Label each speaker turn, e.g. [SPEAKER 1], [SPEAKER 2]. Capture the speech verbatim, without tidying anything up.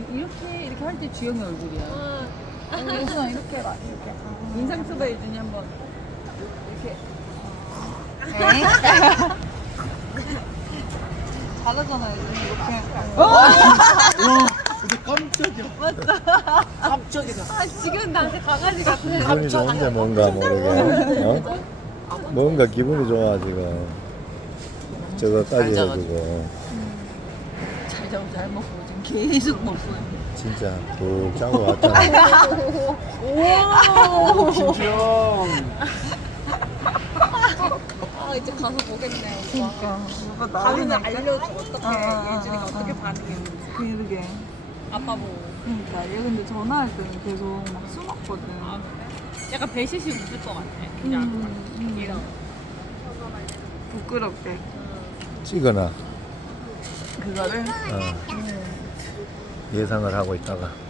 [SPEAKER 1] 이렇게 이렇게 할 때 주영이 얼굴이야. 어, 예준아 이렇게 봐. 이렇게. 인상 써봐 예준이 한번. 이렇게. 에이? 잘하잖아 예준이 이렇게.
[SPEAKER 2] 와, 근데 깜짝이야. 맞다. 깜짝이다.
[SPEAKER 1] 아 지금 나한테 강아지 같아.
[SPEAKER 3] 기분이 좋은데 뭔가 모르게 어? 뭔가 기분이 좋아 지금 저거까지
[SPEAKER 2] 잘
[SPEAKER 3] 해주고
[SPEAKER 1] 잘 자고 잘 먹고 지금 계속 먹고.
[SPEAKER 3] 진짜 푹 자고 왔잖아.
[SPEAKER 1] 오.
[SPEAKER 2] 김주영.
[SPEAKER 1] 아 이제 가서 보겠네. 그러니까. 가면 알려줘 어떻게 예준이가 어떻게 반응했는지.
[SPEAKER 4] 그러게.
[SPEAKER 1] 아빠 보고.
[SPEAKER 4] 그러니까 얘 근데 전화할 때는 계속 막 숨었거든.
[SPEAKER 1] 아, 약간 배시시 웃을 것 같아. 그냥
[SPEAKER 4] 음, 음.
[SPEAKER 1] 이런.
[SPEAKER 4] 부끄럽게.
[SPEAKER 3] 찍어놔.
[SPEAKER 4] 그거를
[SPEAKER 3] 어. 예상을 하고 있다가